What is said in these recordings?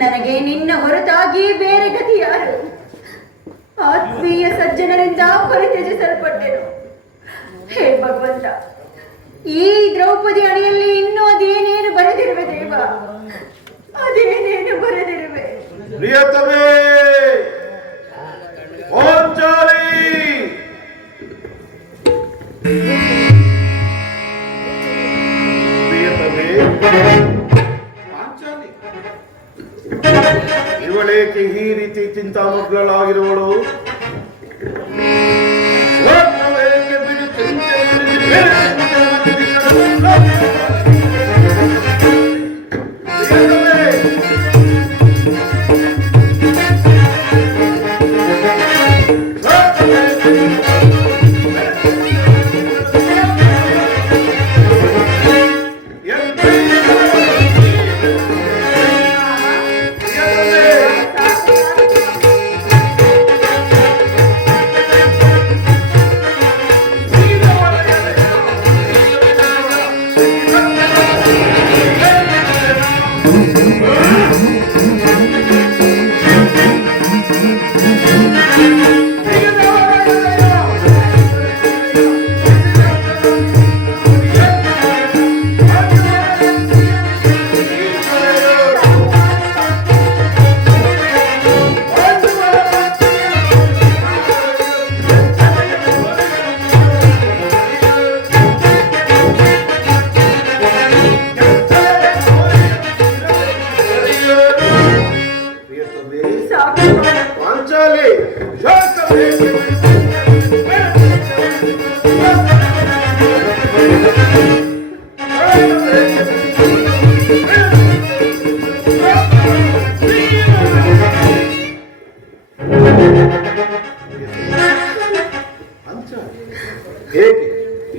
ನನಗೆ ನಿನ್ನ ಹೊರತಾಗಿ ಬೇರೆ ಗತಿ ಯಾರು? ಆತ್ಮೀಯ ಸಜ್ಜನರಿಂದ ಪರಿತ್ಯಜಿಸಲ್ಪಟ್ಟೆನು. ಹೇ ಭಗವಂತ, ಈ ದ್ರೌಪದಿ ಅಣಿಯಲ್ಲಿ ಇನ್ನೂ ಅದೇನೇನು ಬರೆದಿರುವೆ ದೇವ, ಅದೇನೇನು ಬರೆದಿರುವೆ. ಪ್ರಿಯತಮೇ ಪಾಂಚಾಲಿ, ಪ್ರಿಯತಮೇ ಪಾಂಚಾಲಿ, ಇವಳೇಕೆ ಈ ರೀತಿ ಚಿಂತಾಮಗ್ನಳಾಗಿರುವಳು?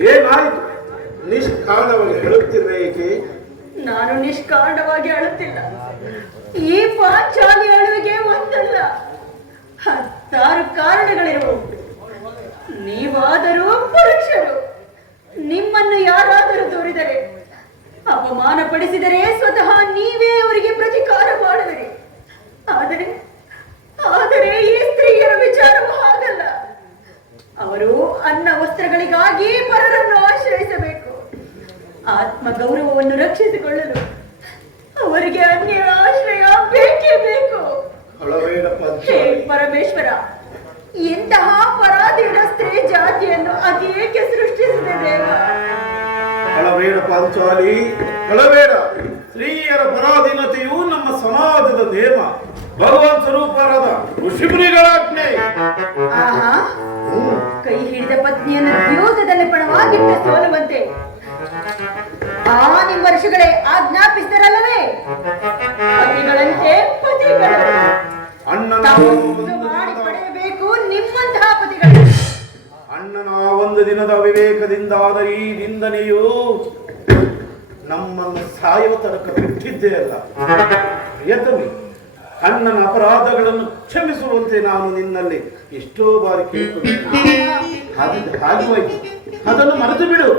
ಏನಾಯ್ತು? ನಿಷ್ಕಾರಣವಾಗಿ ಹೇಳುತ್ತಿರುವ ಏಕೆ? ನಾನು ನಿಷ್ಕಾರಣವಾಗಿ ಅಳುತ್ತಿಲ್ಲ. ಈ ಪಾಂಚಾಲಿ ಅಳುವಿಗೆ ಒಂದಲ್ಲ 10 ಕಾರಣಗಳಿರುವವು. ನೀವಾದರೂ ಪುರುಷರು, ನಿಮ್ಮನ್ನು ಯಾರಾದರೂ ದೂರಿದರೆ, ಅಪಮಾನ ಪಡಿಸಿದರೆ ಸ್ವತಃ ನೀವೇ ಅವರಿಗೆ ಪ್ರತಿಕಾರ ಮಾಡುವಿರಿ. ಆದರೆ ಈ ಸ್ತ್ರೀಯರ ವಿಚಾರವೂ ಹಾಗಲ್ಲ. ಅವರು ಅನ್ನ ವಸ್ತ್ರಗಳಿಗಾಗಿ ಪರರನ್ನು ಆಶ್ರಯಿಸಬೇಕು. ಆತ್ಮ ಗೌರವವನ್ನು ರಕ್ಷಿಸಿಕೊಳ್ಳಲು ಅವರಿಗೆ ಅನ್ಯ ಆಶ್ರಯ ಬೇಕೇ ಬೇಕು. ಹೇ ಪರಮೇಶ್ವರ, ಇಂತಹ ಪರಾಧೀನ ಸ್ತ್ರೀ ಜಾತಿಯನ್ನು ಅದೇಕೆ ಸೃಷ್ಟಿಸಿದೆ ದೇವ? ಕಳಬೇಡ ಪಾಂಚಾಲಿ, ಕಳಬೇಡ. ಸ್ತ್ರೀಯರ ಪರಾಧೀನತೆಯು ನಮ್ಮ ಸಮಾಜದ ನೇಮ, ಭಗವಾನ್ ಸ್ವರೂಪರಾದ ಋಷಿಮುನಿಗಳಾಜ್ಞೆ. ಕೈ ಹಿಡಿದ ಪತ್ನಿಯನ್ನು ದ್ಯೋತದಲ್ಲಿ ಪಣವಾಗಿಟ್ಟ ಸೋಲುವಂತೆ ಆ ನಿಮ್ಮ ವರ್ಷಗಳೇ ಆಜ್ಞಾಪಿಸಿದರಲ್ಲವೇ? ಪತಿಗಳಂತೆ ಸಾಯುವ ತನಕ ಬಿಟ್ಟಿದ್ದೇ ಅಲ್ಲ. ಪ್ರಿಯತಮಿ, ಅಣ್ಣನ ಅಪರಾಧಗಳನ್ನು ಕ್ಷಮಿಸುವಂತೆ ನಾನು ನಿನ್ನಲ್ಲಿ ಎಷ್ಟೋ ಬಾರಿ ಕೇಳಿಕೊಂಡಿದ್ದೇನೆ. ಹಾಗೆವಾಯ್ತು, ಅದನ್ನು ಮರೆತು ಬಿಡು.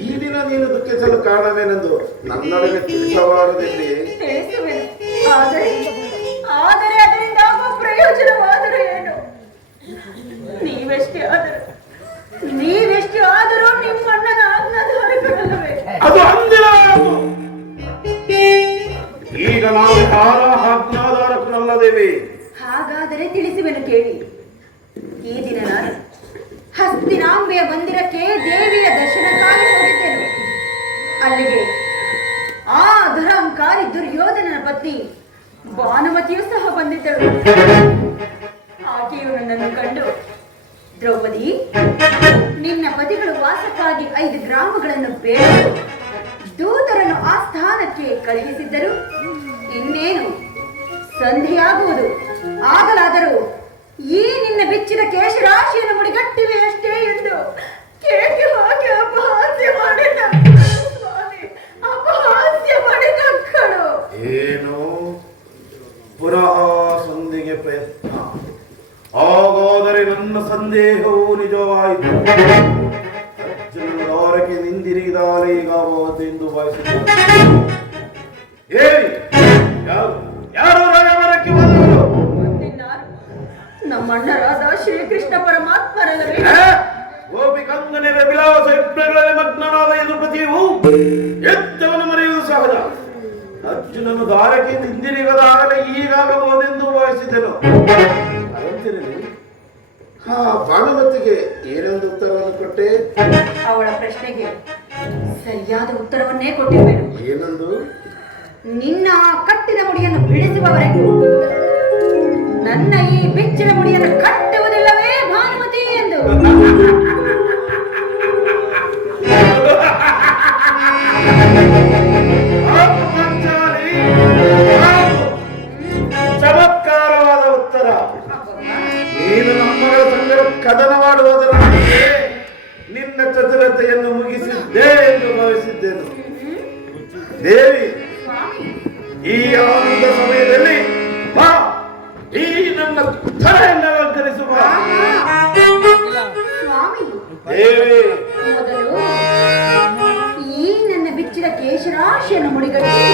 ಈ ದಿನ ನೀನು ದುಃಖಿಸಲು ಕಾರಣವೇನೆಂದು ನನ್ನೊಳಗೆ ತಿಳಿಸಬಾರದಿಲ್ಲಿ. ತಿಳಿಸುವೆನು. ಆದರೆ ಅದರಿಂದ ಆಗುವ ಪ್ರಯೋಜನವಾದರೂ ಏನು? ನೀವೆಷ್ಟೇ ಆದರೂ ನಿಮ್ಮ ಅಣ್ಣನ ಆಜ್ಞಾಧಾರಕರಲ್ಲವೇ? ಅದು ಅಂದಿನ ಈಗ ನಾವು ಯಾರ ಆಜ್ಞಾಧಾರಕರಲ್ಲದೇವೆ. ಹಾಗಾದರೆ ತಿಳಿಸುವೆನು ಕೇಳಿ. ಈ ದಿನ ನಾನು ಹಸ್ತಿನಾಂಬೆಯ ಮಂದಿರಕ್ಕೆ ದೇವಿಯ ದರ್ಶನಕ್ಕಾಗಿ ಹೋಗಿದ್ದೆನು. ಅಲ್ಲಿಗೆ ಆ ದುರಹಂಕಾರಿ ದುರ್ಯೋಧನನ ಪತ್ನಿ ಭಾನುಮತಿಯೂ ಸಹ ಬಂದಿದ್ದಳು. ಆಕೆಯು ನನ್ನನ್ನು ಕಂಡು, ದ್ರೌಪದಿ, ನಿನ್ನ ಪತಿಗಳು ವಾಸಕ್ಕಾಗಿ 5 ಗ್ರಾಮಗಳನ್ನು ಬೇಡಲು ದೂತರನ್ನು ಆ ಸ್ಥಾನಕ್ಕೆ ಕಳುಹಿಸಿದ್ದರು. ಇನ್ನೇನು ಸಂಧಿಯಾಗುವುದು. ಆಗಲಾದರೂ ಈ ನಿನ್ನ ಬಿಚ್ಚಿದ ಕೇಶರಾಶಿಯನ್ನು ಮುಡಿಗಟ್ಟಿವೆ ಅಷ್ಟೇ ಎಂದು ಕೇಕೆ ಹಾಕಿ ಅಪಹಾಸ್ಯ ಮಾಡಿದ ಸ್ವಾಮಿ, ಅಪಹಾಸ್ಯ ಮಾಡಿದ ಕಣು. ಏನು ಪುನಃ ಸಂಧಿಗೆ ಪ್ರಯತ್ನ? ಹಾಗಾದರೆ ನನ್ನ ಸಂದೇಹವು ನಿಜವಾಯಿತು. ಅರ್ಜುನನ ದಾರಕ್ಕೆ ನಿಂದಿರಿದಾಲೆ ಈಗಾವತ್ತೆಂದು ಭಾವಿಸಿದ್ದಾರೆ. ಹೇಳಿ, ಯಾರು ರಾಜಮರಕ್ಕೆ ಬಂದವರು? ನಮ್ಮಣ್ಣರಾದ ಶ್ರೀಕೃಷ್ಣ ಪರಮಾತ್ಮರಲ್ಲವೇ? ಗೋಪಿಕಂಗನಿರ ವಿಲಾಸ ಯಜ್ಞಗಳಲ್ಲಿ ಮಗ್ನನಾದ ಯದುಪತಿಯು ಎತ್ತವನ್ನು ಮರೆಯುವುದು ಸಹಜ. ಅರ್ಜುನನು ದಾರಕ್ಕೆ ನಿಂದಿರಿಗದಾಗಲೇ ಈಗಾಗಬಹುದೆಂದು ಭಾವಿಸಿದೆನು. ಅದಂತಿರಲಿ, ಭಾನುಮತಿಗೆ ಏನೆಂದು ಉತ್ತರವನ್ನು ಕೊಟ್ಟೆ? ಅವಳ ಪ್ರಶ್ನೆಗೆ ಸರಿಯಾದ ಉತ್ತರವನ್ನೇ ಕೊಟ್ಟಿರುವೆನು. ಏನಂದು? ನಿನ್ನ ಕಟ್ಟಿದ ಮುಡಿಯನ್ನು ಬಿಡಿಸುವವರೆಗೂ ನನ್ನ ಈ ಬಿಚ್ಚಿದ ಮುಡಿಯನ್ನು ಕಟ್ಟುವುದಿಲ್ಲವೇ ಭಾನುಮತಿ ಎಂದು. ಚಮತ್ಕಾರವಾದ ಉತ್ತರ. ನೀನು ನಮ್ಮಗಳ ಸಂಗಡ ಕದನ ಮಾಡುವುದರ ನಿನ್ನ ಚತುರತೆಯನ್ನು ಮುಗಿಸಿದ್ದೆ ಎಂದು ಭಾವಿಸಿದ್ದೇನು. ದೇವಿ, ಈ ಆನಂದ ಸಮಯದಲ್ಲಿ ಬಾ, ಈ ನನ್ನ ತಲೆಯನ್ನು ಅಲಂಕರಿಸುವ. ಸ್ವಾಮಿ, ದೇವಿ, ಮೊದಲು ಈ ನನ್ನ ಬಿಚ್ಚಿದ ಕೇಶರಾಶಿಯನ್ನು ಮುಡಿಗಟ್ಟಿ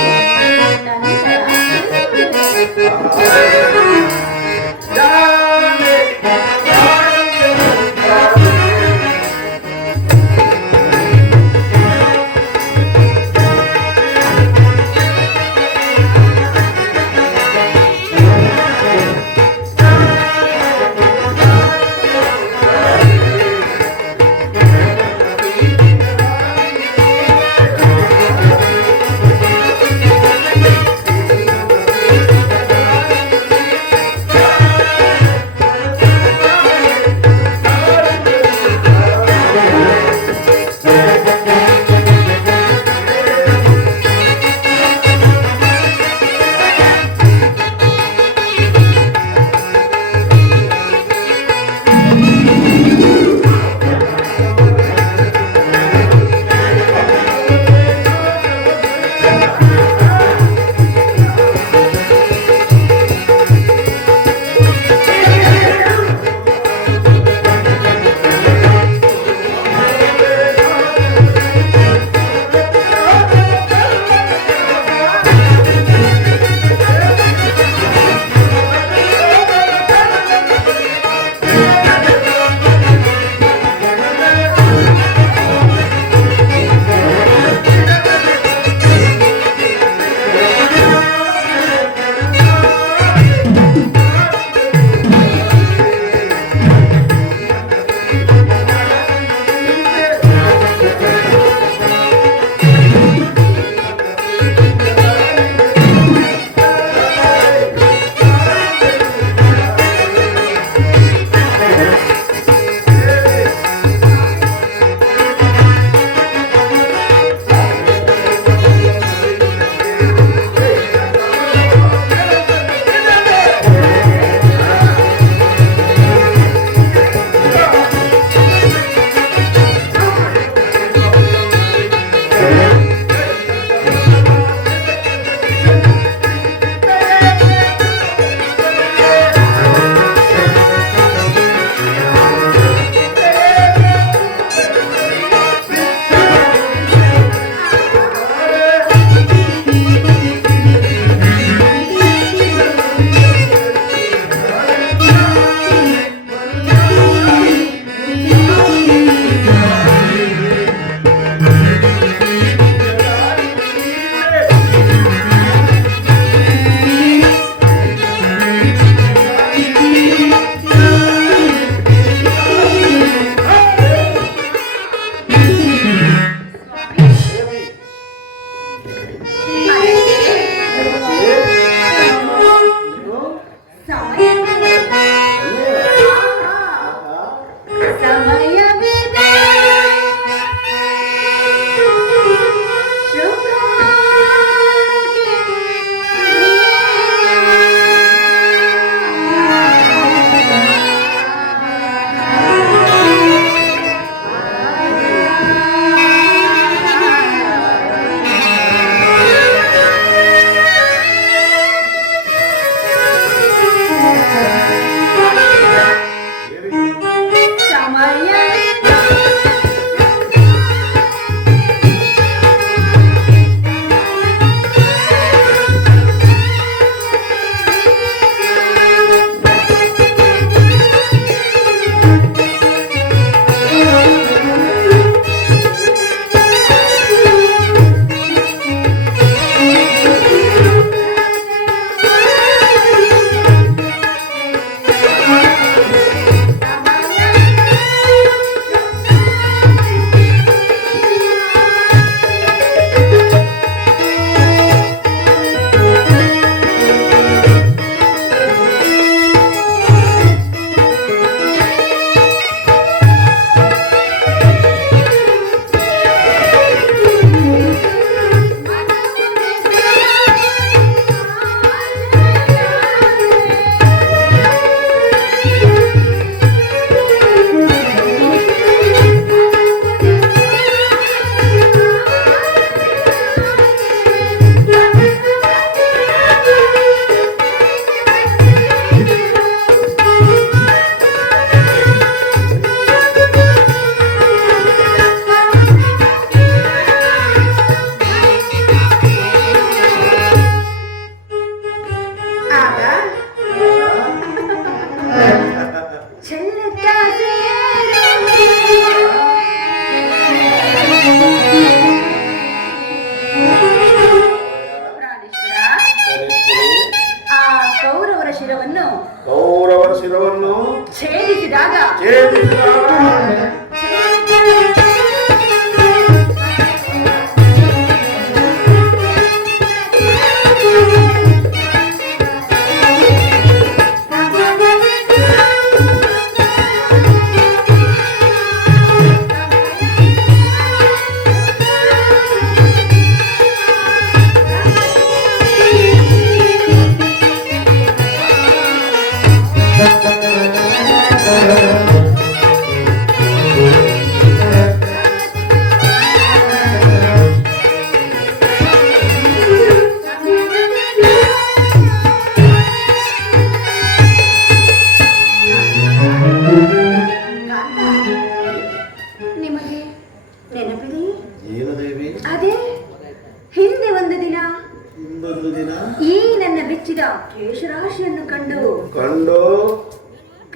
ಮುಂದೊಂದು ದಿನ ಈ ನನ್ನ ಬಿಚ್ಚಿದ ಕೇಶರಾಶಿಯನ್ನು ಕಂಡು ಕಂಡು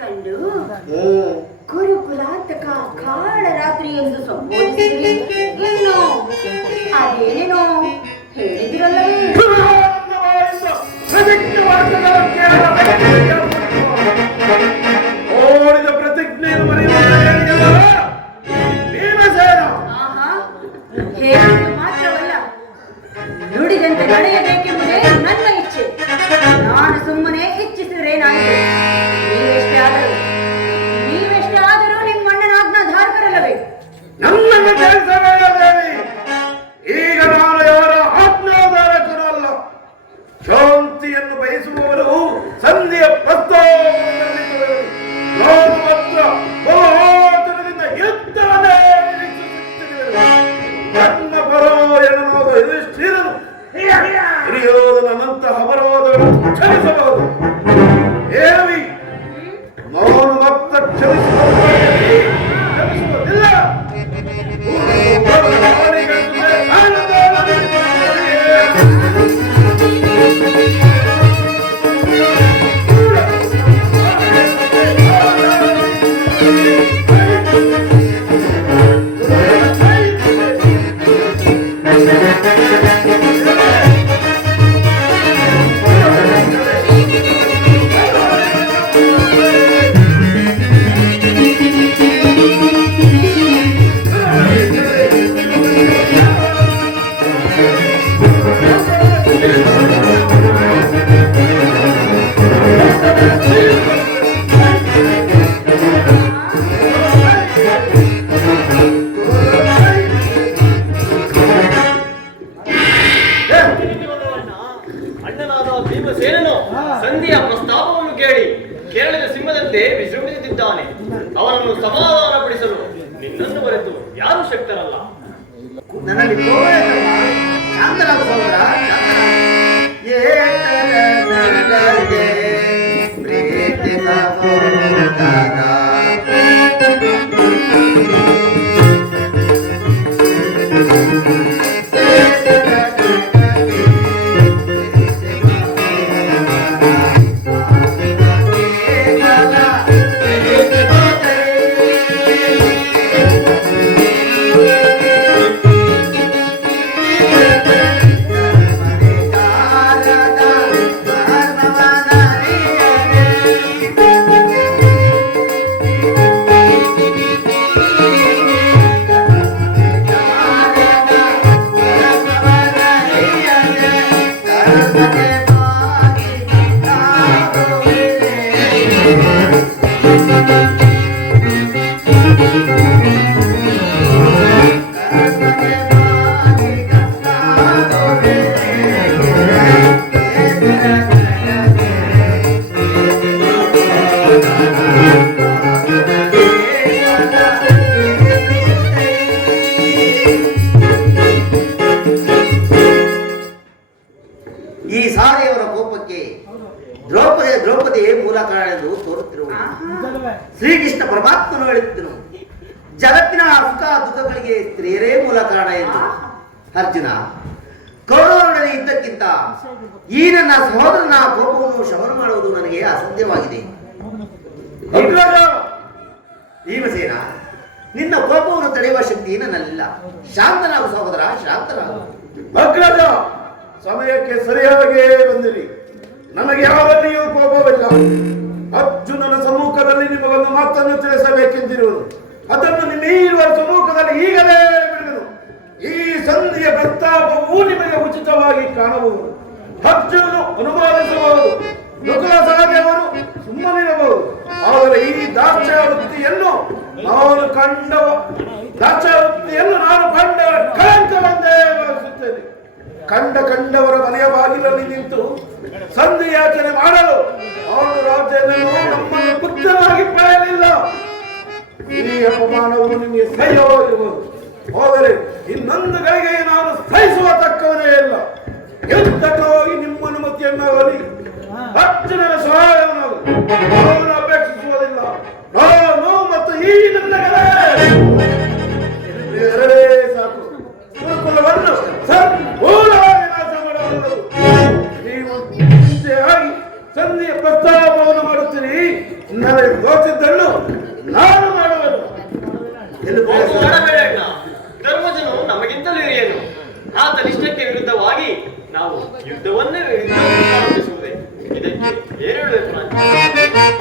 ಕಂಡು ಹ್ಮ್ ಗುರುಕುಲಾಂತಕ ಕಾಳ ರಾತ್ರಿ ಎಂದು ಸಂಬೋಧಿಸಿದ್ರಿ. ಇನ್ನು ಅದೇನೇನೋ ಹೇಳಿದಿರಲ್ಲವೇ? ಓಡಿದ ಪ್ರತಿಜ್ಞೆಯನ್ನು ಮರೆಯುವ ಭೀಮಸೇನ. ಆಹಾ, ಹೇಳುವುದು ಮಾತ್ರವಲ್ಲ, ನುಡಿದಂತೆ ನಡೆಯಬೇಕೆಂಬುದೇ ನನ್ನ ಇಚ್ಛೆ. ನಾನು ಸುಮ್ಮನೆ ಇಚ್ಛಿಸಿದ್ರೆ ನೀವೆಷ್ಟೇ ಆದರೂ ನಿಮ್ಮ ಅಣ್ಣನ ಆಜ್ಞಾಧಾರಕರಲ್ಲವೇ? ನನ್ನನ್ನು ಕೆಲಸಬೇಡ ದೇವಿ. ಈಗ ನಾನು ಯಾರ ಆಜ್ಞಾಧಾರಕರು ಅಲ್ಲ. ಶಾಂತಿಯನ್ನು ಬಯಸುವವರು ಸಂಧಿಯ ಪ್ರಸ್ತಾವದಲ್ಲಿ ನಾನು ಮಾತ್ರ ಬಹುತರದಿಂದ ಯುದ್ಧವನ್ನೇ ನಿರೀಕ್ಷಿಸುತ್ತಿರುವೆ. ನನ್ನ ಪರಾಯಣನಾದ ಯುಧಿಷ್ಠಿರನು ಹಿರಿಯೋಧನಂತಹ ಅಪರಾಧಗಳನ್ನು ಕ್ಷಮಿಸಬಹುದು. ದೇವಿ, ನಾನು ಭಕ್ತ ಕ್ಷಮಿಸುವುದಿಲ್ಲ. ಅಣ್ಣನಾದ ಭೀಮಸೇನನು ಸಂಧಿಯ ಪ್ರಸ್ತಾಪವನ್ನು ಕೇಳಿ ಕೇರಳದ ಸಿಂಹದಂತೆ ವಿಜೃಂಭಿಸುತ್ತಿದ್ದಾನೆ. ಅವನನ್ನು ಸಮಾಧಾನಪಡಿಸಲು ನಿನ್ನನ್ನು ಹೊರತು ಯಾರು ಶಕ್ತರಲ್ಲ. ನನ್ನಲ್ಲಿ ಶಾಂತರಾಗ ಸಹೋದರ, ಪ್ರೀತಿ ಈ ಸಾರೆಯವರ ಕೋಪಕ್ಕೆ ದ್ರೌಪದಿಯೇ ಮೂಲ ಕಾರಣ ಎಂದು ತೋರುತ್ತಿರುವುದು. ಶ್ರೀಕೃಷ್ಣ ಪರಮಾತ್ಮನು ಹೇಳುತ್ತಿದ್ದನು, ಜಗತ್ತಿನ ಸುಖ ದುಃಖಗಳಿಗೆ ಸ್ತ್ರೀಯರೇ ಮೂಲ ಕಾರಣ ಎಂದು. ಅರ್ಜುನ, ಕೌರವರೊಡನೆ ಇದ್ದಕ್ಕಿಂತ ಈ ನನ್ನ ಸಹೋದರನ ಕೋಪವನ್ನು ಶಮನ ಮಾಡುವುದು ನನಗೆ ಅಸಾಧ್ಯವಾಗಿದೆ. ಭೀಮಸೇನ, ನಿನ್ನ ಕೋಪವನ್ನು ತಡೆಯುವ ಶಕ್ತಿ ನನ್ನಲ್ಲಿಲ್ಲ. ಶಾಂತನಾಗು ಸಹೋದರ, ಶಾಂತನಾಗು. ಅಗ್ರಜ, ಸಮಯಕ್ಕೆ ಸರಿಯಾಗಿಯೇ ಬಂದಿರಿ. ನಮಗೆ ಯಾರಲ್ಲಿಯೂ ಕೋಪವಿಲ್ಲ. ಅರ್ಜುನನ ಸಮ್ಮುಖದಲ್ಲಿ ನಿಮಗೊಂದು ಮಾತನ್ನು ತಿಳಿಸಬೇಕೆಂದಿರುವುದು. ಅದನ್ನು ನಿಮ್ಮೀರುವ ಸಮ್ಮುಖದಲ್ಲಿ ಈಗಲೇ ಬಿಡುವೆನು. ಈ ಸಂಧಿಯ ಪ್ರಸ್ತಾಪವು ನಿಮಗೆ ಉಚಿತವಾಗಿ ಕಾಣಬಹುದು. ಅರ್ಜುನನು ಅನುಮೋದಿಸಬಹುದು, ನಕುಲ ಸಹದೇವರು ಸುಮ್ಮನಿರಬಹುದು. ಆದರೆ ಈ ದಾಸ್ಯವೃತ್ತಿಯನ್ನು ನಾನು ಕಂಡವರ ಕಳಂಕವೆಂದೇ ಭಾವಿಸುತ್ತೇನೆ. ಕಂಡವರ ಮನೆಯ ಬಾಗಿಲಲ್ಲಿ ನಿಂತು ಸಂಧಿಯಾಚನೆ ಮಾಡಲು ಅವನು ರಾಜ್ಯವನ್ನು ನಮ್ಮನ್ನು ಬುದ್ಧವಾಗಿ ಪಡೆಯಲಿಲ್ಲ. ಈ ಅಪಮಾನವು ನಿಮಗೆ ಸಹ್ಯವಾಗಿರುವುದು. ಹೋದರೆ ಇನ್ನೊಂದು ಗಳಿಗೆ ನಾನು ಸಹಿಸುವ ತಕ್ಕವನೇ ಇಲ್ಲ. ಯುದ್ಧಕ್ಕಾಗಿ ನಿಮ್ಮ ಅನುಮತಿಯನ್ನಾಗಲಿ ಅರ್ಜುನನ ಸಹಾಯವನ್ನು ಅವನು ಅಪೇಕ್ಷಿಸುವುದಿಲ್ಲ. ನಾನು ಮತ್ತು ಈ ನನ್ನ ಎರಡೇ ಸಾಕು. ಗುರುಕುಲವನ್ನು ಸಂಪೂರ್ಣವಾಗಿ ನಾಶ ಮಾಡಬಲ್ಲದು. ಸಂಧಿಯ ಪ್ರಸ್ತಾಪವನ್ನು ಮಾಡುತ್ತೀರಿ. ನನಗೆ ತೋಚಿದ್ದನ್ನು ನಾನು ಮಾಡುವೆನು. ಮಾಡಬೇಡ ಅಣ್ಣ. ಧರ್ಮಜನು ನಮಗಿಂತಲೂ ಹಿರಿಯನು. ಆತನ ಇಷ್ಟಕ್ಕೆ ವಿರುದ್ಧವಾಗಿ ನಾವು ಯುದ್ಧವನ್ನೇ ಪ್ರಾರಂಭಿಸುವುದೇ. ಇದಕ್ಕೆ ಬೇರೆ ಹೇಳಬೇಕು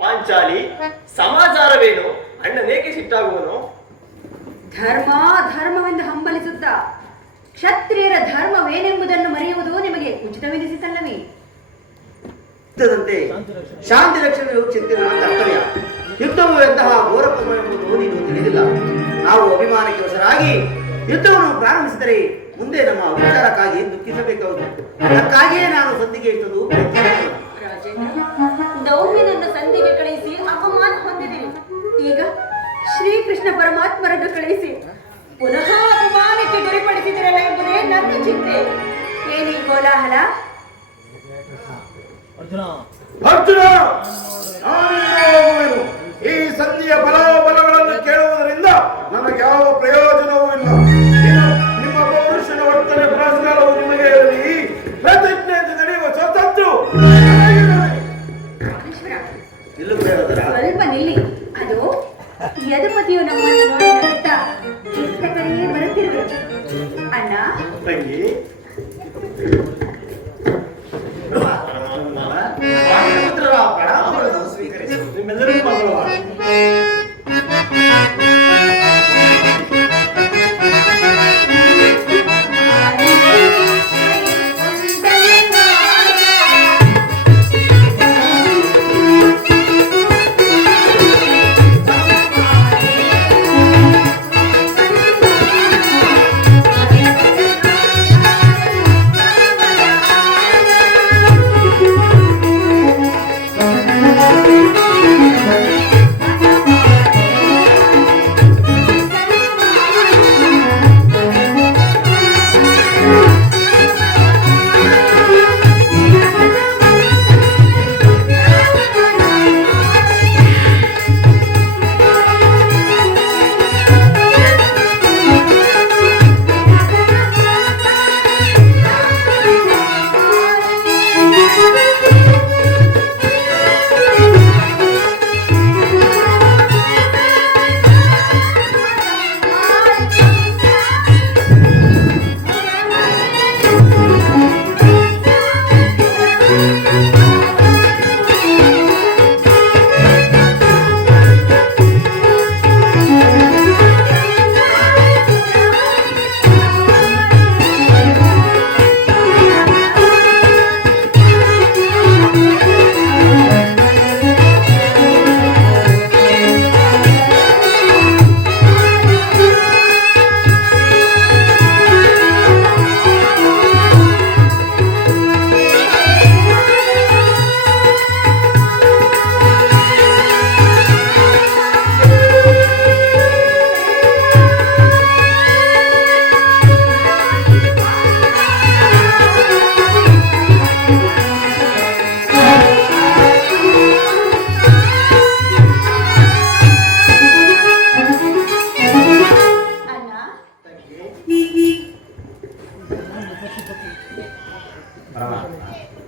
ಪಾಂಚಾಲಿ, ಸಮಾಚಾರವೇನು? ಅಣ್ಣನೇಕೆ ಸಿಟ್ಟಾಗುವನು? ಧರ್ಮವೆಂದು ಹಂಬಲಿಸುತ್ತಾ ಕ್ಷತ್ರಿಯರ ಧರ್ಮವೇನೆಂಬುದನ್ನು ಮರೆಯುವುದು ನಿಮಗೆ ಉಚಿತವೆನಿಸಿತಲ್ಲವೇ? ಯುದ್ಧದಂತೆ ಶಾಂತಿ ರಕ್ಷಣೆಯು ಚಿಂತನ ಕರ್ತವ್ಯ. ಯುದ್ಧವು ಎಂತಹ ಘೋರಪರ್ವ ಎಂಬುದು ನೀನು ತಿಳಿದಿಲ್ಲ. ನಾವು ಅಭಿಮಾನಕ್ಕೆ ವಶರಾಗಿ ಯುದ್ಧವನ್ನು ಪ್ರಾರಂಭಿಸಿದರೆ ಮುಂದೆ ನಮ್ಮ ವಿಚಾರಕ್ಕಾಗಿ ದುಃಖಿಸಬೇಕಾಗುತ್ತದೆ. ಅದಕ್ಕಾಗಿಯೇ ನಾನು ಸಂಧಿಗೆ ಇಟ್ಟದು. ರಾಜೇಂದ್ರ, ದೌಮ್ಯನನ್ನು ಸಂಧಿಗೆ ಕಳಿಸಿ ಅಪಮಾನ ಹೊಂದಿದಿರಿ. ಈಗ ಶ್ರೀಕೃಷ್ಣ ಪರಮಾತ್ಮರನ್ನು ಕಳಿಸಿ ಪುನಃ ಅಪಮಾನಕ್ಕೆ ಗುರಿಪಡಿಸಿದಿರಲ್ಲ ಎಂಬುದೇ ನನ್ನ ಚಿಂತೆ. ಏನಿ ಕೋಲಾಹಲ? ಅರ್ಜುನ, ನಾನಿನ್ನು ಈ ಸಂಧಿಯ ಬಲಾಬಲಗಳನ್ನು ಕೇಳುವುದರಿಂದ ನನಗೆ ಯಾವ ಪ್ರಯೋಜನವೂ ಇಲ್ಲ. ನಿಮ್ಮ ಪೌರುಷನ ವರ್ತನೆ ಪುರಸ್ಕಾರವು ನಿಮಗೆ ಇರಲಿ. ಪ್ರತಿಜ್ಞೆಯಿಂದ ನಡೆಯುವ ಸ್ವತಂತ್ರ ಸ್ವಲ್ಪ ನಿಲ್ಲಿ. ಅದು ಯದುಪತಿಯು ನಮ್ಮನ್ನು ನೋಡಿ ನಗುತ್ತಾ ಇತ್ತ ಕಡೆಯೇ ಬರುತ್ತಿರುವರು. ಅಣ್ಣ, ತಂಗಿ, ನಿಮ್ಮೆಲ್ಲರಿಗೂ ಮಂಗಳವಾರ.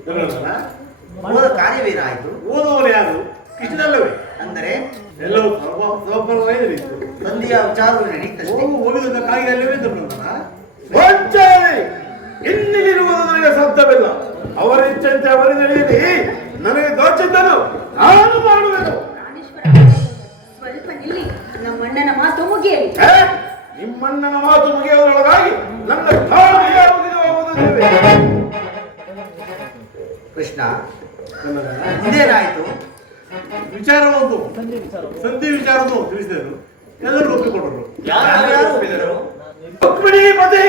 ದುರ್ಯೋಧನ, ಹೋದ ಕಾರ್ಯವೇನಾಯಿತು? ಓದುವವರು ಯಾರು? ಕೃಷ್ಣನಲ್ಲವೇ? ಅಂದರೆ ಎಲ್ಲವೂ ಸಮರ್ಪಣವಾಗಿ ನಡೆಯಿತು. ಸಂಧಿಯ ವಿಚಾರಗಳು ನಡೀತಷ್ಟೇ. ಹೋಗಿದ್ದ ಕಾಯಿಯಲ್ಲವೇ ದುರ್ಯೋಧನ. ವಂಚನೆ ಇನ್ನಿರುವುದು ನನಗೆ ಸಾಧ್ಯವಿಲ್ಲ. ಅವರ ಇಚ್ಛೆಯಂತೆ ಅವರ ನಡೆಯಲಿ. ನನಗೆ ದೋಚಿದ್ದನು ನಾನು ಮಾಡುವೆನು. ಪ್ರಾಣೇಶ್ವರ, ಸ್ವಲ್ಪ ನಿಲ್ಲಿ. ನಮ್ಮಣ್ಣನ ಮಾತು ಮುಗಿಯಲಿ. ನಿಮ್ಮಣ್ಣನ ಮಾತು ಮುಗಿಯುವುದರೊಳಗಾಗಿ ನನ್ನ ಕಾಲಿಗೆ ಮುಗಿದು ಹೋಗುವುದಿಲ್ಲವೇ? ಕೃಷ್ಣ, ಇದೇನಾಯಿತು? ವಿಚಾರವನ್ನು ಸಂಧಿ ವಿಚಾರವನ್ನು ತಿಳಿಸಿದರು. ಎಲ್ಲರೂ ಒಪ್ಪಿಕೊಂಡರು. ಯಾರ್ಯಾರು ಒಪ್ಪಿದರು? ರುಕ್ಮಿಣೀಪತಿ,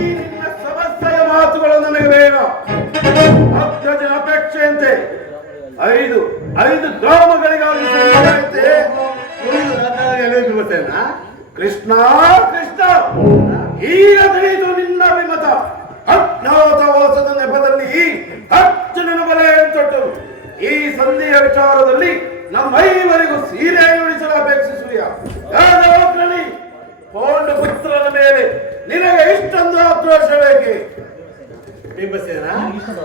ಈ ನಿನ್ನ ಸಮಸ್ಯೆಯ ಮಾತುಗಳು ನನಗೆ ಬೇಡ. ಅಗ್ರಜನ ಅಪೇಕ್ಷೆಯಂತೆ ಐದು ಗ್ರಾಮಗಳಿಗಾಗಿ ಕೃಷ್ಣ ಕೃಷ್ಣ, ಈಗ ತಿಳಿದು ನಿನ್ನ ಅಭಿಮತ. ಅಜ್ಞಾತವಾಸದ ನೆಪದಲ್ಲಿ ಅರ್ಜುನನ ಬಲೆ ತೊಟ್ಟರು. ಈ ಸಂಧಿಯ ವಿಚಾರದಲ್ಲಿ ನಮ್ಮೈವರಿಗೂ ಸೀರೆ ಉಳಿಸಲು ಅಪೇಕ್ಷಿಸುವ ಯಾದವಗ್ರಣಿ ಪೌಂಡ ಪುತ್ರನ ಮೇಲೆ ನಿನಗೆ ಇಷ್ಟೊಂದು ಆಕ್ರೋಶ ಬೇಕೆ? ಬಿಂಬಸೇನ,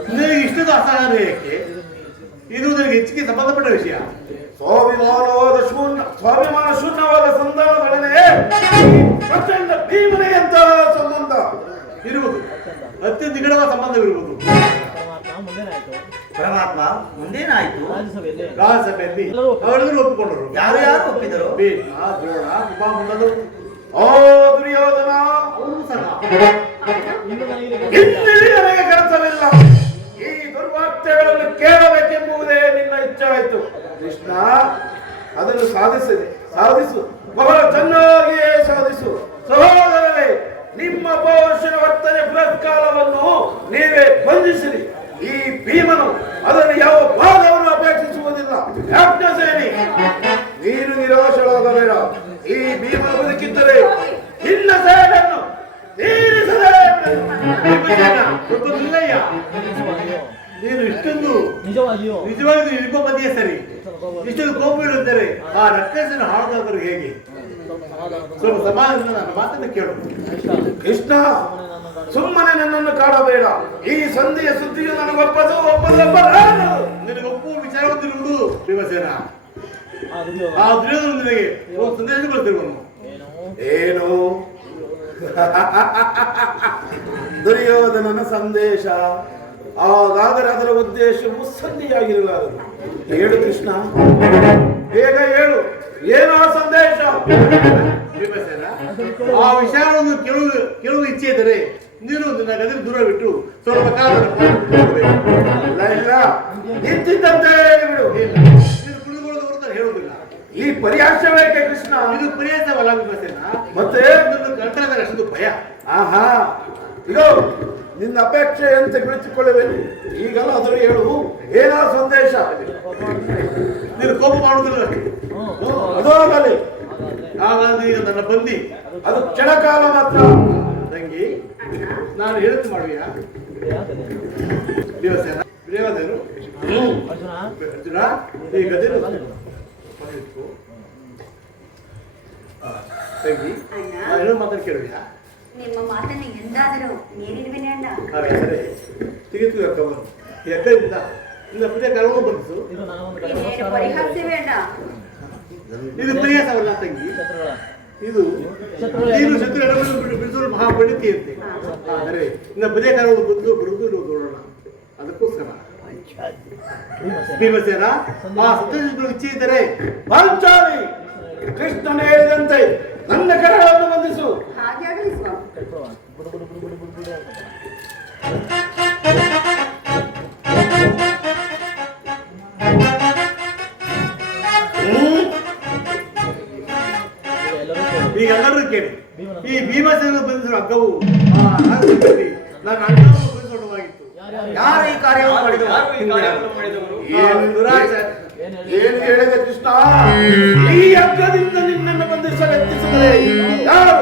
ನಿನಗೆ ಇಷ್ಟದ ಅಸಹನೆ ಏಕೆ? ಇದು ನನಗೆ ಹೆಚ್ಚಿಗೆ ಸಂಬಂಧಪಟ್ಟ ವಿಷಯ. ಸ್ವಾಭಿಮಾನ ಶೂನ್ಯವಾದ ಸಂಧಾನದೊಡನೆ ಪ್ರಚಂಡ ಭೀಮನೆಯಂತಹ ಸಂಬಂಧ ಇರುವುದು, ಅತ್ಯಂತ ನಿಕಟವಾದ ಸಂಬಂಧವಿರುವುದು. ಪರಮಾತ್ಮ, ಮುಂದೇನಾಯ್ತು? ರಾಜ್ಯಸಭೆಯಲ್ಲಿ ಅವರೆಲ್ಲರೂ ಒಪ್ಪಿಕೊಂಡರು. ಯಾರು ಯಾರು ಒಪ್ಪಿದರು? ಭೀಮ, ದ್ರೋಣ, ಕುಪಾಮುಂಡರು, ಓ ದುರ್ಯೋಧನ, ಅವರು ಸಹ ಇಲ್ಲಿ ನನಗೆ ಕೆಲಸವಿಲ್ಲ. ಈ ದುರ್ವಾರ್ತೆಗಳನ್ನು ಕೇಳಬೇಕೆಂಬುದೇ ನಿನ್ನ ಇಚ್ಛೆ ಆಯಿತು. ಕೃಷ್ಣ, ಅದನ್ನು ಸಾಧಿಸು, ಬಹಳ ಚೆನ್ನಾಗಿಯೇ ಸಾಧಿಸು. ಸಹೋದರರೇ, ನಿಮ್ಮ ಪೌರುಷನ ವರ್ತನೆ ಪುರಸ್ಕಾರವನ್ನು ನೀವೇ ಬಂಧಿಸಿರಿ. ಈ ಭೀಮನು ಅದನ್ನು ಯಾವ ಭಾಗವನ್ನು ಅಪೇಕ್ಷಿಸುವುದಿಲ್ಲ. ಯಾಜ್ಞಸೇನಿ, ನೀನು ನಿರಾಶರಾಗಬೇಡ. ಈ ಭೀಮನ ಬದುಕಿದ್ದರೆ ನಿನ್ನ ಸೇಡನ್ನು ತೀರಿಸದೆ ಗೊತ್ತಿಲ್ಲಯ್ಯ. ನೀನು ಇಷ್ಟೊಂದು ನಿಜವಾಗಿ ನಿಮ್ಮ ಬದಿಯೇ ಸರಿ. ಇಷ್ಟೊಂದು ಕೋಪ ಇರುತ್ತಾರೆ. ಆ ರಕ್ಕಸನ ಹಾಳಾದರೂ ಹೇಗೆ? ಸ್ವಲ್ಪ ಸಮಾಧಾನದಿಂದ ನನ್ನ ಮಾತನ್ನು ಕೇಳು. ಕೃಷ್ಣ, ಸುಮ್ಮನೆ ನನ್ನನ್ನು ಕಾಡಬೇಡ. ಈ ಸಂಧಿಯ ಸುದ್ದಿಯು ನನಗೊಪ್ಪದು ನಿನಗೆ ಒಪ್ಪುವ ವಿಚಾರವಿರುವುದು ಭೀಮಸೇನ. ಆ ದುರ್ಯೋಧನ ನಿನಗೆ ಸಂದೇಶ ಕೊಡ್ತಿರುವನು. ಏನು? ದುರ್ಯೋಧನನ ಸಂದೇಶ? ಹಾಗಾದರೆ ಅದರ ಉದ್ದೇಶವು ಸಂಧಿಯಾಗಿರಲಾರದು. ಹೇಳು ಕೃಷ್ಣ, ಬೇಗ ಹೇಳು. ಏನೋ ಸಂದೇಶ? ಭೀಮಸೇನ, ಆ ವಿಚಾರವನ್ನು ಕೇಳುವ ಇಚ್ಛೆ ಇದ್ದರೆ ನೀನು ನನ್ನ ಗದಿ ದೂರ ಬಿಟ್ಟು ಸ್ವಲ್ಪ ಕಾಲ ಇಲ್ಲ, ನಿಂತಿದ್ದಂತೆ ಬಿಡು. ನೀನು ಕುಳಿದುಕೊಳ್ಳುವುದು ಹೇಳುವುದಿಲ್ಲ. ಈ ಪರಿಹಾಸ ಬೇಕೆ ಕೃಷ್ಣ? ಇದು ಪರಿಹಾಸವಲ್ಲ ಭೀಮಸೇನ. ಮತ್ತೆ ಗಂಟಲ ಅಷ್ಟು ಭಯ. ಆಹಾ, ಇದು ನಿನ್ನ ಅಪೇಕ್ಷೆಯಂತೆ ಕುಳಿತುಕೊಳ್ಳಬೇಕು. ಈಗಲ್ಲ ಅದನ್ನು ಹೇಳು. ಏನೋ ಸಂದೇಶ? ನೀನು ಕೋಪ ಮಾಡುವುದಿಲ್ಲ. ಅದು ಆಗಲಿ. ಹಾಗಾದ್ರೆ ಈಗ ನನ್ನ ಬಂದಿ ಅದು ಕ್ಷಣಕಾಲ ಮಾತ್ರ. ತಂಗಿ, ನಾನು ಹೇಳುತ್ತೆ ಮಾಡುವಿಯಾ? ದಿವಸೇನ ಬಿರಿಯಾದರು ಅರ್ಜುನ, ಈ ಗದೆ ತಂಗಿ, ನಾನು ಮಾತನ್ನು ಕೇಳುವಿಯಾ? ನಿಮ್ಮ ಮಾತನ್ನು ಎಂದಾದರೂ ನೀರಿರುವೆನೆ ಅಣ್ಣ. ಹಾಗಾದರೆ ತೆಗೆದು ಕವರು ಎಕ್ಕದಿಂದ ನಿನ್ನ ಪುಟ್ಟ ಕರವು ಬಂದಿಸು. ಇನ್ನೇನು ಪರಿಹಾಸ್ಯವೇ ಅಣ್ಣ. ಇದು ಪರಿಹಾಸವಲ್ಲ ತಂಗಿ. ಇದು ನೀನು ಶತ್ರುಗಳನ್ನು ಬಿಡಿಸಲು ಮಹಾಪಂಡಿತಿ ಅಂತೆ. ಆದರೆ ನಿನ್ನ ಪುಟ್ಟ ಕರವು ಬಂದು ಬರುವುದು ನೋಡೋಣ. ಅದಕ್ಕೋಸ್ಕರ ಭೀಮಸೇನ, ಆ ಸತ್ಯಗಳು ಇಚ್ಛೆ ಇದ್ದರೆ ಪಾಂಚಾಲಿ ಕೃಷ್ಣನ ಹೇಳಿದಂತೆ ನನ್ನ ಕರಗಳನ್ನು ಬಂಧಿಸು. ಹಾಗೆ ಆಗಲಿ ಸ್ವಾಮಿ. ಈಗೆಲ್ಲರೂ ಕೇಳಿ. ಈ ಭೀಮಸೇನ ಬಂಧಿಸುವ ಹಗ್ಗವು ನಾನು ಅಣ್ಣವನ್ನು ಬಂಧಿಸೋಣವಾಗಿತ್ತು. ಯಾರು ಈ ಕಾರ್ಯವನ್ನು ಮಾಡಿದರು? ಏನು ಹೇಳಿದೆ ಕೃಷ್ಣ? ಈ ಹಗ್ಗದಿಂದ ನಿನ್ನನ್ನು ಬಂಧಿಸಲು ಯತ್ನಿಸಿದರೆ ಯಾರು?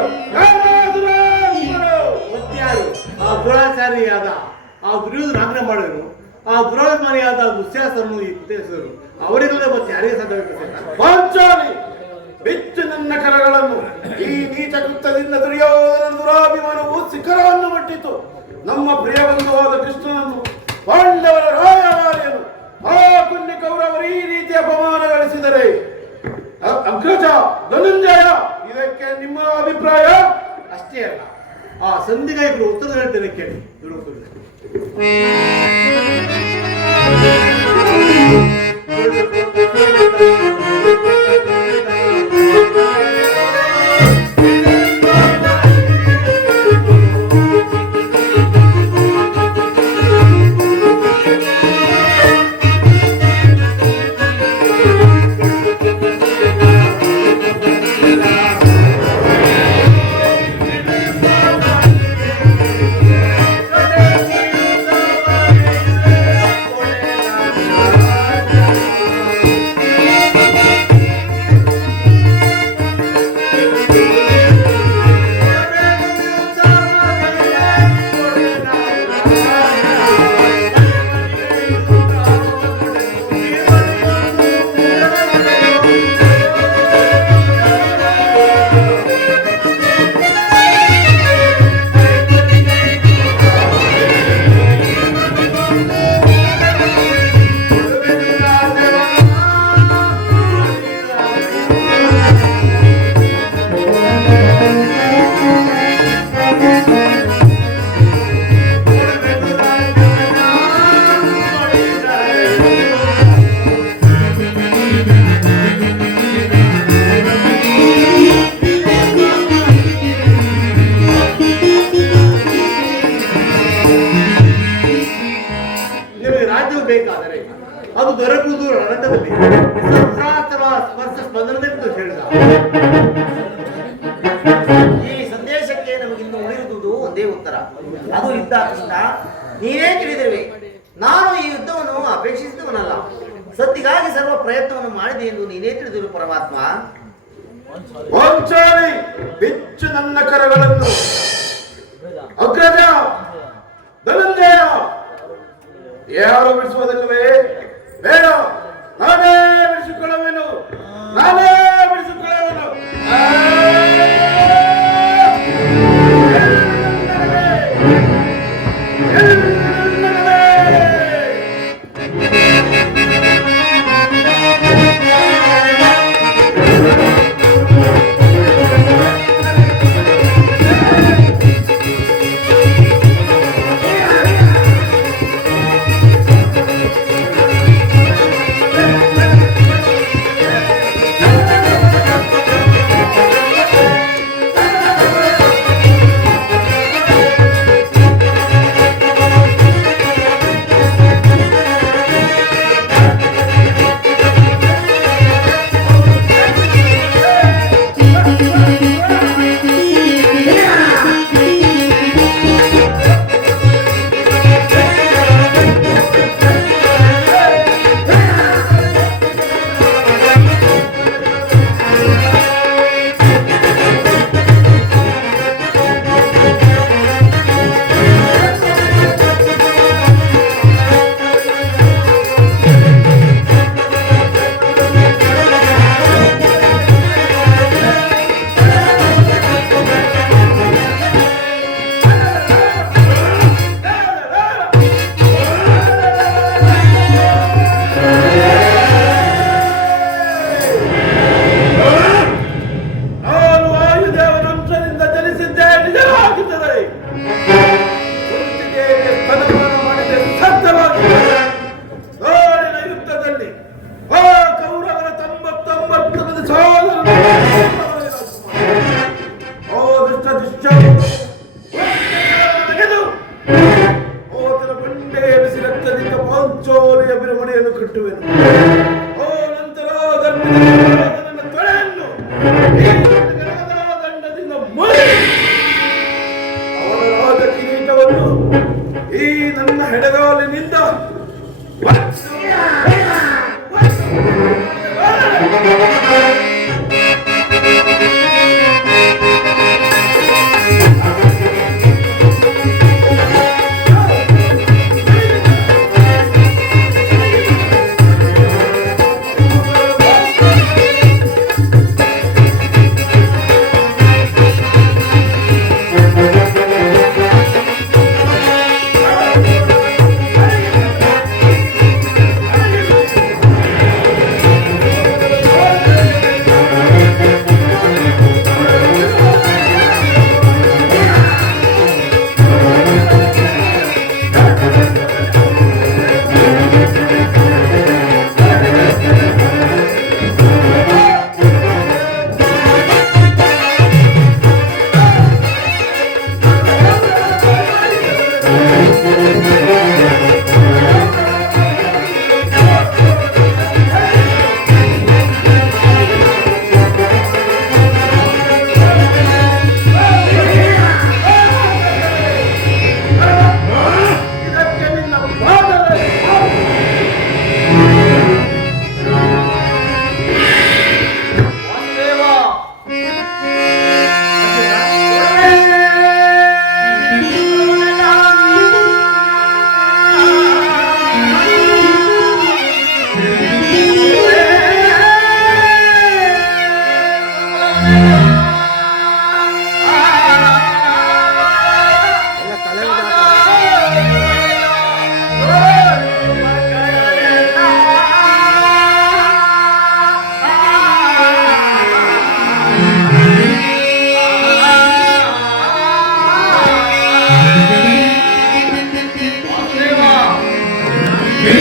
ಆ ದುರಾಚಾರಿಯಾದ ಆ ದುರ್ಯೋಧನ ಆಜ್ಞೆ ಮಾಡಿದರು. ಆ ದುರಾಭಿಮಾನಿಯಾದ ದುಶ್ಯಾಸನನ್ನು ಈ ಕೃತಿಸಿದರು. ಅವರಿಗಲ್ಲೇ ಮತ್ತೆ ಯಾರಿಗೆ ಸಾಧ್ಯವಾಗುತ್ತದೆ? ಬಿಚ್ಚು ನನ್ನ ಕರಗಳನ್ನು. ಈ ನೀಚ ಕೃತ್ಯದಿಂದ ದುರ್ಯೋಧನ ದುರಾಭಿಮಾನವು ಶಿಖರವನ್ನು ಮುಟ್ಟಿತು. ನಮ್ಮ ಪ್ರಿಯ ಬಂಧುವಾದ ಕೃಷ್ಣನನ್ನು ಪಾಂಡವರ ರಾಯಭಾರಿಯನು ಆ ಕುನ್ನಿ ಕೌರವರು ಈ ರೀತಿ ಅಪಮಾನ ಗಳಿಸಿದರೆ ಅಗ್ರಜ ಧನಂಜಯ ಇದಕ್ಕೆ ನಿಮ್ಮ ಅಭಿಪ್ರಾಯ? ಅಷ್ಟೇ ಅಲ್ಲ, ಆ ಸಂಧಿಗಾಯಕರು ಉತ್ತರ ಹೇಳ್ತೇನೆ ಕೇಳಿ. ಬೇಕಾದರೆ ಅದು ದೊರಕುವುದು ರಣದಲ್ಲಿ ಅಥವಾ ಸ್ಪರ್ಶ ಸ್ಪಂದನವೆಂದು ಹೇಳಿದ. ಈ ಸಂದೇಶಕ್ಕೆ ನಮಗಿನ್ನು ಉಳಿದುದು ಒಂದೇ ಉತ್ತರ, ಅದು ಯುದ್ಧ. ಕೃಷ್ಣ, ನೀನೇ ತಿಳಿದಿರುವೆ, ನಾನು ಈ ಯುದ್ಧವನ್ನು ಅಪೇಕ್ಷಿಸಿದವನಲ್ಲ, ಸತ್ತಿಗಾಗಿ ಸರ್ವ ಪ್ರಯತ್ನವನ್ನು ಮಾಡಿದೆ ಎಂದು ನೀನೇ ತಿಳಿದಿರು ಪರಮಾತ್ಮ. ವಂಚಾಲಿ ಬಿಚ್ಚು ನನ್ನ ಕರಗಳನ್ನು. ಅಗ್ರಜ ಧನಂಜಯ ಯಾರು ಬಿಡಿಸುವುದಿಲ್ಲವೇ? ಬೇಡ, ನಾನೇ ಬಿಡಿಸಿಕೊಳ್ಳುವೆನು, ನಾನೇ ಬಿಡಿಸಿಕೊಳ್ಳುವೆನು.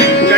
ಈ